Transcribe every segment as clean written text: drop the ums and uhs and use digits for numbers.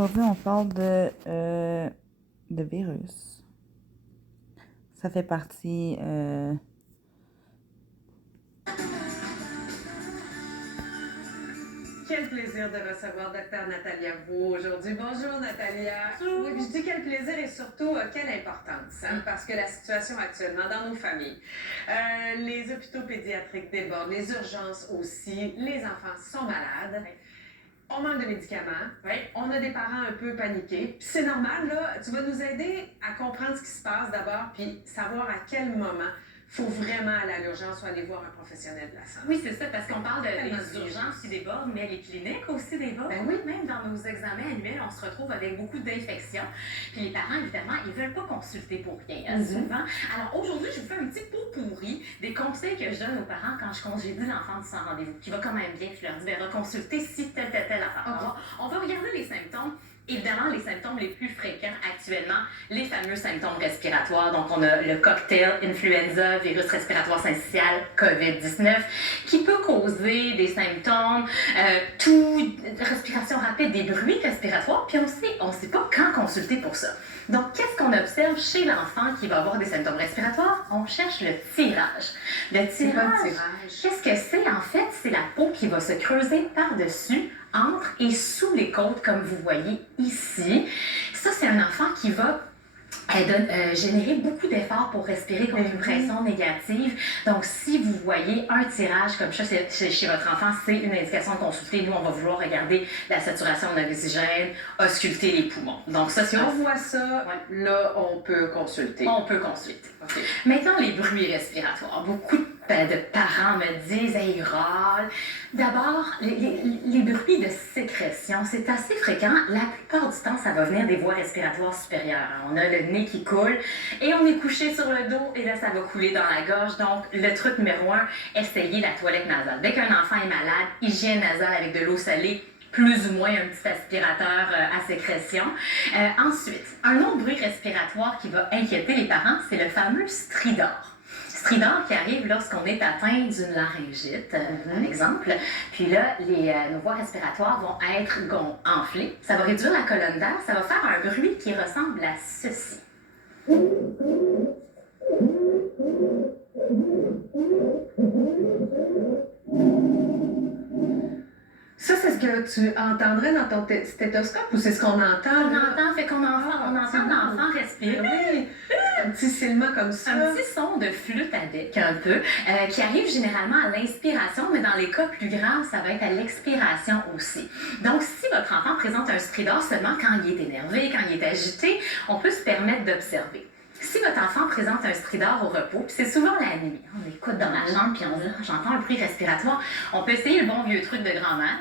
Aujourd'hui, on parle de virus. Ça fait partie Quel plaisir de recevoir Dr Natalia Roux aujourd'hui. Bonjour Natalia. Bonjour. Oui, je dis quel plaisir et surtout quelle importance, hein, parce que la situation actuellement dans nos familles, les hôpitaux pédiatriques débordent, les urgences aussi, les enfants sont malades. On manque de médicaments, on a des parents un peu paniqués. Puis c'est normal, là, tu vas nous aider à comprendre ce qui se passe d'abord, puis savoir à quel moment il faut vraiment aller à l'urgence ou aller voir un professionnel de la santé. Oui, c'est ça, parce qu'on parle des urgences qui débordent, mais les cliniques aussi débordent. Ben oui. Même dans nos examens annuels, on se retrouve avec beaucoup d'infections. Puis les parents, évidemment, ils ne veulent pas consulter pour rien, souvent. Alors aujourd'hui, je vous fais un petit pot pourri des conseils que je donne aux parents quand je congédie l'enfant du sans rendez-vous, qui va quand même bien. Je leur dis, ben, reconsulter si telle affaire. Okay. On va regarder les symptômes. Évidemment, les symptômes les plus fréquents actuellement, les fameux symptômes respiratoires. Donc, on a le cocktail influenza, virus respiratoire syncytial, COVID-19, qui peut causer des symptômes, respiration rapide, des bruits respiratoires, puis on sait pas quand consulter pour ça. Donc, qu'est-ce qu'on observe chez l'enfant qui va avoir des symptômes respiratoires? On cherche le tirage. Le tirage, qu'est-ce que c'est? En fait, c'est la peau qui va se creuser par-dessus, entre et sous les côtes, comme vous voyez ici. Ça, c'est un enfant qui va générer beaucoup d'efforts pour respirer contre une pression négative. Donc, si vous voyez un tirage comme ça chez votre enfant, c'est une indication de consulter. Nous, on va vouloir regarder la saturation en oxygène, ausculter les poumons. Donc, ça, si on voit ça, là, on peut consulter. On peut consulter. Okay. Maintenant, les bruits respiratoires. Beaucoup de parents me disent, hey, râle. D'abord, les bruits de sécrétion, c'est assez fréquent. La plupart du temps, ça va venir des voies respiratoires supérieures. On a le nez qui coule et on est couché sur le dos et là, ça va couler dans la gorge. Donc, le truc numéro 1, essayez la toilette nasale. Dès qu'un enfant est malade, hygiène nasale avec de l'eau salée, plus ou moins un petit aspirateur à sécrétion. Ensuite, un autre bruit respiratoire qui va inquiéter les parents, c'est le fameux stridor. Stridor qui arrive lorsqu'on est atteint d'une laryngite, par exemple. Puis là, nos voies respiratoires vont être enflées. Ça va réduire la colonne d'air. Ça va faire un bruit qui ressemble à ceci. Ça, c'est ce que tu entendrais dans ton stéthoscope ou c'est ce qu'on entend? On entend l'enfant respirer. Oui, un petit silement comme ça. Un petit son de flûte à bec, un peu, qui arrive généralement à l'inspiration, mais dans les cas plus graves, ça va être à l'expiration aussi. Donc, si votre enfant présente un stridor seulement quand il est énervé, quand il est agité, on peut se permettre d'observer. Si votre enfant présente un stridor au repos, c'est souvent la nuit, on écoute dans la chambre puis on dit « j'entends un bruit respiratoire », on peut essayer le bon vieux truc de grand-mère.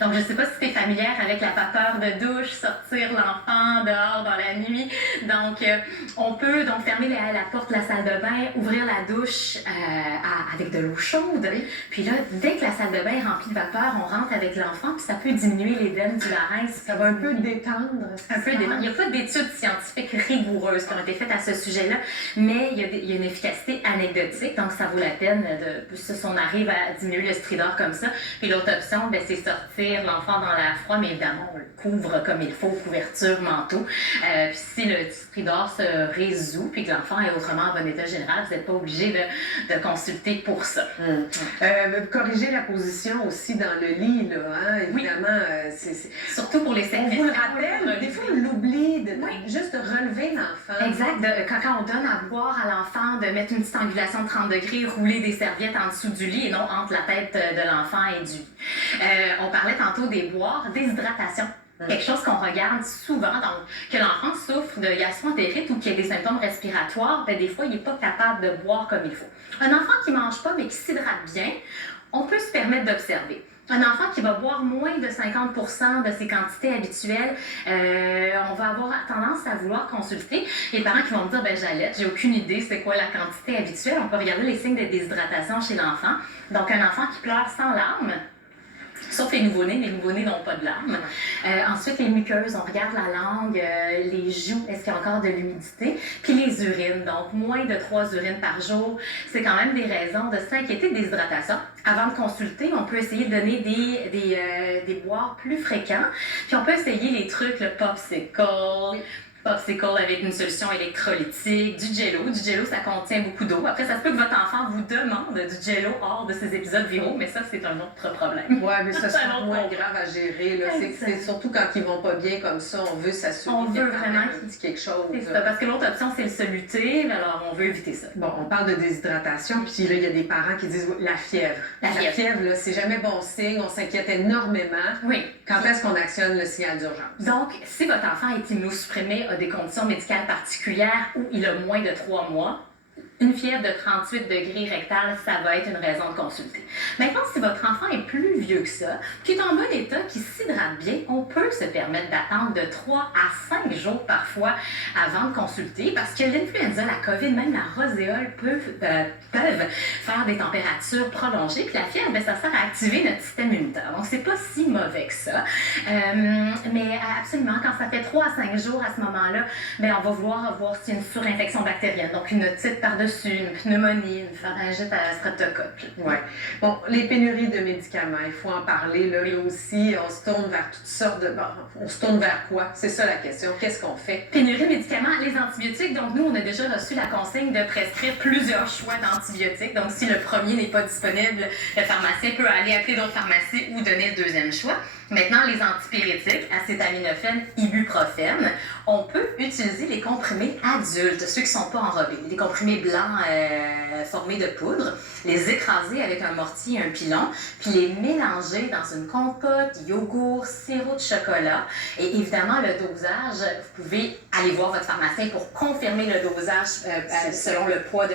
Donc, je ne sais pas si tu es familière avec la vapeur de douche, sortir l'enfant dehors dans la nuit. Donc, on peut donc fermer la porte de la salle de bain, ouvrir la douche avec de l'eau chaude. Puis là, dès que la salle de bain est remplie de vapeur, on rentre avec l'enfant puis ça peut diminuer les veines du larynx. Ça va un peu détendre. Un peu détendre. Il n'y a pas d'études scientifiques rigoureuses qui ont été faites à ce sujet-là, mais il y a une efficacité anecdotique, donc ça vaut la peine si on arrive à diminuer le stridor comme ça. Puis l'autre option, ben, c'est sortir l'enfant dans l'air froid, mais évidemment, on le couvre comme il faut, couverture, manteau. Puis si le stridor se résout, puis que l'enfant est autrement en bon état général, vous n'êtes pas obligé de consulter pour ça. Corriger la position aussi dans le lit, là, hein, évidemment. Oui. Surtout pour les sécrétions. On vous le rappelle, des fois on l'oublie juste de relever l'enfant. Exact. Quand on donne à boire à l'enfant, de mettre une petite angulation de 30 degrés, rouler des serviettes en dessous du lit et non entre la tête de l'enfant et du lit. On parlait tantôt des boires, déshydratation. Quelque chose qu'on regarde souvent, donc que l'enfant souffre de gastroentérite ou qu'il y a des symptômes respiratoires, ben des fois, il n'est pas capable de boire comme il faut. Un enfant qui ne mange pas mais qui s'hydrate bien, on peut se permettre d'observer. Un enfant qui va boire moins de 50% de ses quantités habituelles, on va avoir tendance à vouloir consulter. Les parents qui vont me dire, ben j'allaite, j'ai aucune idée c'est quoi la quantité habituelle. On peut regarder les signes de déshydratation chez l'enfant. Donc un enfant qui pleure sans larmes, Sauf les nouveau-nés n'ont pas de larmes. Ensuite, les muqueuses, on regarde la langue, les joues, est-ce qu'il y a encore de l'humidité? Puis les urines, donc moins de 3 urines par jour, c'est quand même des raisons de s'inquiéter de déshydratation. Avant de consulter, on peut essayer de donner des boires plus fréquents, puis on peut essayer les trucs, le popsicle, popsicle avec une solution électrolytique, du jello. Du jello, ça contient beaucoup d'eau. Après, ça se peut que votre enfant vous demande du jello hors de ces épisodes viraux, mais ça, c'est un autre problème. Ouais, mais ça sera moins grave à gérer. Là. C'est surtout quand ils vont pas bien comme ça, on veut s'assurer On veut vraiment qu'il dit quelque chose. C'est ça, parce que l'autre option, c'est le soluté, alors on veut éviter ça. Bon, on parle de déshydratation, puis là, il y a des parents qui disent la fièvre. La fièvre, là, c'est jamais bon signe, on s'inquiète énormément. Oui. Quand est-ce qu'on actionne le signal d'urgence? Donc, si votre enfant est immunosupprimé, a des conditions médicales particulières ou il a moins de 3 mois, une fièvre de 38 degrés rectal, ça va être une raison de consulter. Maintenant, si votre enfant est plus vieux que ça, qui est en bon état, qui s'hydrate bien, on peut se permettre d'attendre de 3 à 5 jours parfois avant de consulter parce que l'influenza, la COVID, même la roséole peuvent faire des températures prolongées. Puis la fièvre, ça sert à activer notre système immunitaire. Donc, c'est pas si mauvais que ça. Mais absolument, quand ça fait 3 à 5 jours à ce moment-là, on va vouloir voir s'il y a une surinfection bactérienne. Donc, une otite par-dessus, une pneumonie, une pharyngite à streptocoque. Oui. Bon, les pénuries de médicaments, il faut en parler. Là aussi, on se tourne vers toutes sortes de... Bon, on se tourne vers quoi? C'est ça la question. Qu'est-ce qu'on fait? Pénurie de médicaments, les antibiotiques. Donc, nous, on a déjà reçu la consigne de prescrire plusieurs choix d'antibiotiques. Donc, si le premier n'est pas disponible, le pharmacien peut aller appeler d'autres pharmacies ou donner le deuxième choix. Maintenant, les antipyrétiques, acétaminophène, ibuprofène, on peut utiliser les comprimés adultes, ceux qui ne sont pas enrobés, les comprimés blancs formés de poudre, les écraser avec un mortier et un pilon, puis les mélanger dans une compote, yogourt, sirop de chocolat. Et évidemment, le dosage, vous pouvez aller voir votre pharmacien pour confirmer le dosage selon le poids de...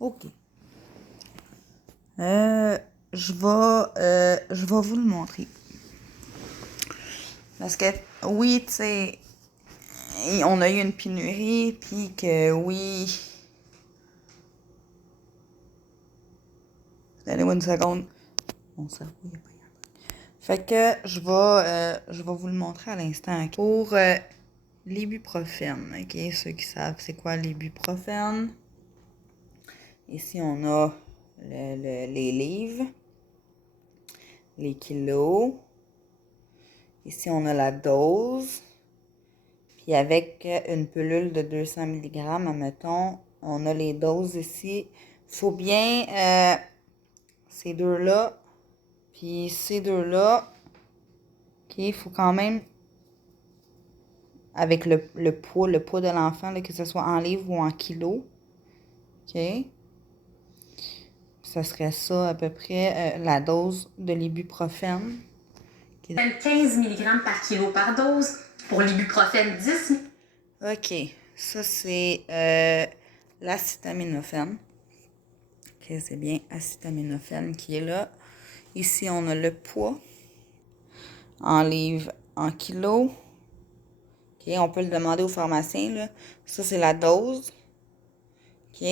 OK. Je vais vous le montrer. Parce que, oui, tu sais, on a eu une pénurie, puis que, oui... Donnez-moi une seconde. Mon cerveau, il n'y a pas rien. Fait que, je vais vous le montrer à l'instant. Pour l'ibuprofène, OK? Ceux qui savent c'est quoi l'ibuprofène. Ici, on a les livres, les kilos. Ici, on a la dose. Puis avec une pilule de 200 mg, admettons, on a les doses ici. Il faut bien ces deux-là, puis ces deux-là. OK, il faut quand même, avec le poids de l'enfant, là, que ce soit en livres ou en kilos. OK? Ça serait ça à peu près, la dose de l'ibuprofène. 15 mg par kilo par dose. Pour l'ibuprofène, 10 mg. OK. Ça, c'est l'acétaminophène. OK, c'est bien acétaminophène qui est là. Ici, on a le poids en livres, en kilos. OK, on peut le demander au pharmacien, là. Ça, c'est la dose. OK.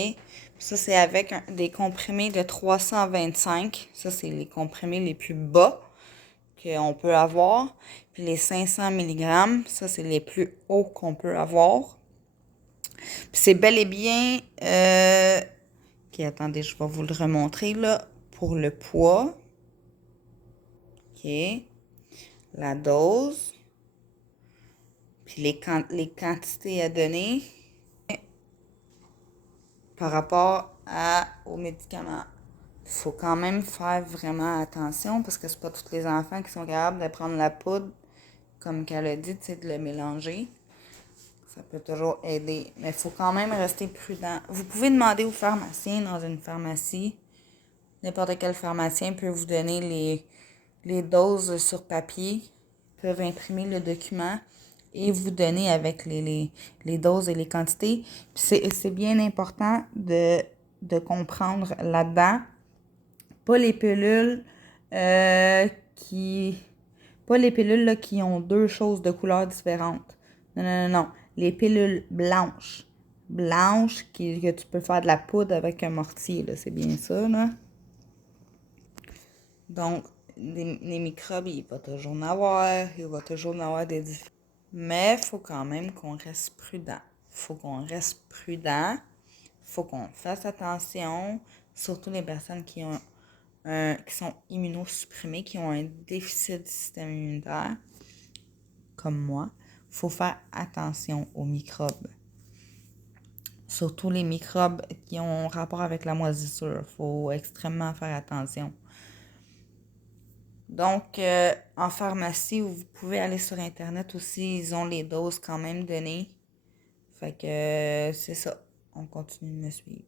Ça, c'est avec des comprimés de 325. Ça, c'est les comprimés les plus bas qu'on peut avoir. Puis les 500 mg, ça, c'est les plus hauts qu'on peut avoir. Puis c'est bel et bien... OK, attendez, je vais vous le remontrer, là, pour le poids. OK. La dose. Puis les quantités à donner par rapport aux médicaments. Il faut quand même faire vraiment attention parce que c'est pas tous les enfants qui sont capables de prendre la poudre, comme qu'elle a dit, de le mélanger. Ça peut toujours aider, mais il faut quand même rester prudent. Vous pouvez demander au pharmacien dans une pharmacie. N'importe quel pharmacien peut vous donner les doses sur papier. Ils peuvent imprimer le document et vous donner avec les doses et les quantités. C'est bien important de comprendre là-dedans. Pas les pilules pas les pilules là, qui ont 2 choses de couleurs différentes. Non. Les pilules blanches. Blanches que tu peux faire de la poudre avec un mortier, là. C'est bien ça, là. Donc, les microbes, il va toujours en avoir, il va toujours en avoir des différents. Mais il faut quand même qu'on reste prudent. Faut qu'on reste prudent. Faut qu'on fasse attention, surtout les personnes qui sont immunosupprimées, qui ont un déficit du système immunitaire, comme moi. Faut faire attention aux microbes. Surtout les microbes qui ont rapport avec la moisissure. Faut extrêmement faire attention. Donc, en pharmacie, vous pouvez aller sur Internet aussi, ils ont les doses quand même données. Fait que c'est ça. On continue de me suivre.